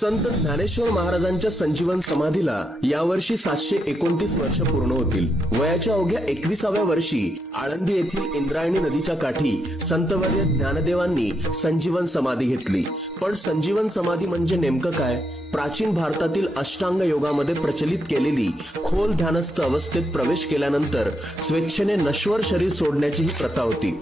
संत ज्ञानेश्वर महाराजांच्या संजीवन समाधीला यावर्षी 729 वर्ष पूर्ण होतील। वयाच्या अवघ्या 21व्या वर्षी आळंदी येथील इंद्रायणी नदीच्या काठी संतवर्य ज्ञानदेवांनी संजीवन समाधी घेतली। पण संजीवन समाधी म्हणजे नेमकं काय? प्राचीन भारतातील अष्टांग योगामध्ये प्रचलित केलेली खोल ध्यानस्थ अवस्थेत प्रवेश केल्यानंतर स्वेच्छेने नश्वर शरीर सोडण्याची ही प्रथा होती।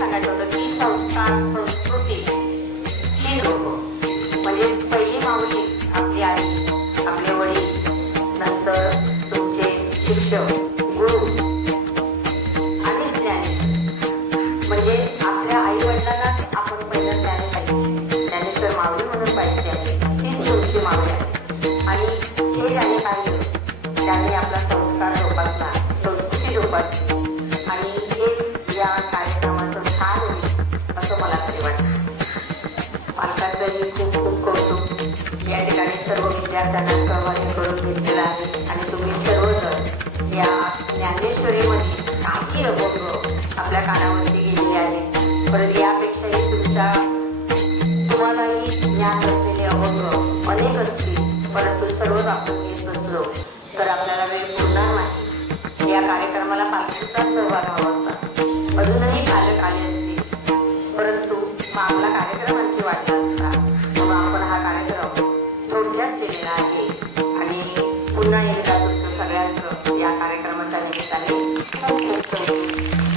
सांगायचं होतं की संस्कार संस्कृती ही लोक म्हणजे पहिली माऊली आपली आई, आपले वडील, नंतर तुमचे शिक्षक, गुरु आणि ज्ञानी. म्हणजे आपल्या आई वडिलांनाच आपण पहिलं ज्ञान पाहिजे, ज्ञानेश्वर माऊली म्हणून पाहिजे आहे, तीच तुमची माऊली आहे. आणि हे ज्याने पाहिलं त्याने आपला संस्कार जोपासला, संस्कृती जोपासली आणि हे या कार्यक्रमाचं छान होईल असं मला तरी वाटतं. पालकांचंही खूप खूप कौतुक. या ठिकाणी सर्व विद्यार्थ्यांना सहभागी करून घेतलेलं आहे आणि तुम्ही सर्वजण या ज्ञानेश्वरीमध्ये काही अभंग आपल्या कानावरती गेलेले आहेत. परत यापेक्षाही तुम्हालाही ज्ञान असलेले अभंग अनेक असतील, परंतु सर्वच आपण घेत बसलो तर आपल्याला वेळ पुरणार नाही. या कार्यक्रमाला पालकांचा सहभाग हवा होता, अजूनही पालक आले असतील, परंतु आपला कार्यक्रमाची वाटला असता मग आपण हा कार्यक्रम थोडक्यात केलेला आहे. आणि पुन्हा एकदा तुमचं सगळ्यांचं या कार्यक्रमाच्या निमित्ताने खूप खूप